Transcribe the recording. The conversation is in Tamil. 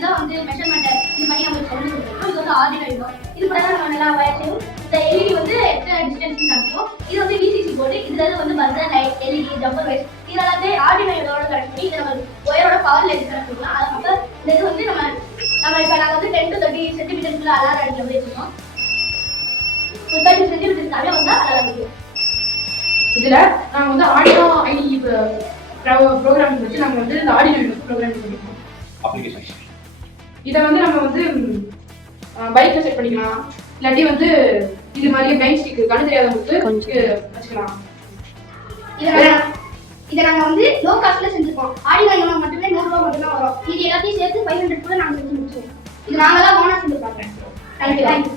இதுதான் வந்து மெஷர்மெண்ட் இது பண்ணி நமக்கு சொல்லி கொடுத்துருக்கோம். இது வந்து ஆர்டினோ இது கூட தான் நம்ம நல்லா வயசையும் இந்த எல்இடி வந்து எத்தனை டிஸ்டன்ஸ் காமிக்கும். இது வந்து விசிசி போர்டு இதுல வந்து buzzer light LED jumper wires இது எல்லாத்தையும் ஆர்டினோட கனெக்ட் பண்ணி இதை நம்ம ஒயரோட பவர்ல எடுத்து கனெக்ட் பண்ணலாம். அது அப்போ இந்த இது வந்து நம்ம இப்போ நாங்கள் வந்து 10 to 30 சென்டிமீட்டர்ஸ்ல அலாரம் அடிக்கிற மாதிரி இருக்கோம். 30 சென்டிமீட்டர்ஸ்க்காக வந்து அலாரம் அடிக்கும். இதுல நாங்க வந்து ஆடியோ ஐடி ப்ரோக்ராமிங் வச்சு நாங்க வந்து இந்த ஆடியோ ப்ரோக்ராமிங் பண்ணிருக்கோம். அப்ளிகேஷன் இதை வந்து நம்ம வந்து பைக்ல செட் பண்ணிக்கலாம், இல்லாட்டி வந்து இது மாதிரி பெஞ்ச் ஸ்டிக் கண்ணு தெரியாதவங்களுக்கு வச்சுக்கலாம். இதை நாங்கள் வந்து லோ காஸ்ட்ல செஞ்சிருக்கோம். ஆடியோ மட்டுமே 100 ரூபா மட்டும் தான் வரும். இது எல்லாத்தையும் சேர்த்து 500 கூட நாங்கள் செஞ்சு முடிச்சோம். இது நாங்கள் தான் ஓனா செஞ்சு பார்க்குறேன். தேங்க்யூ.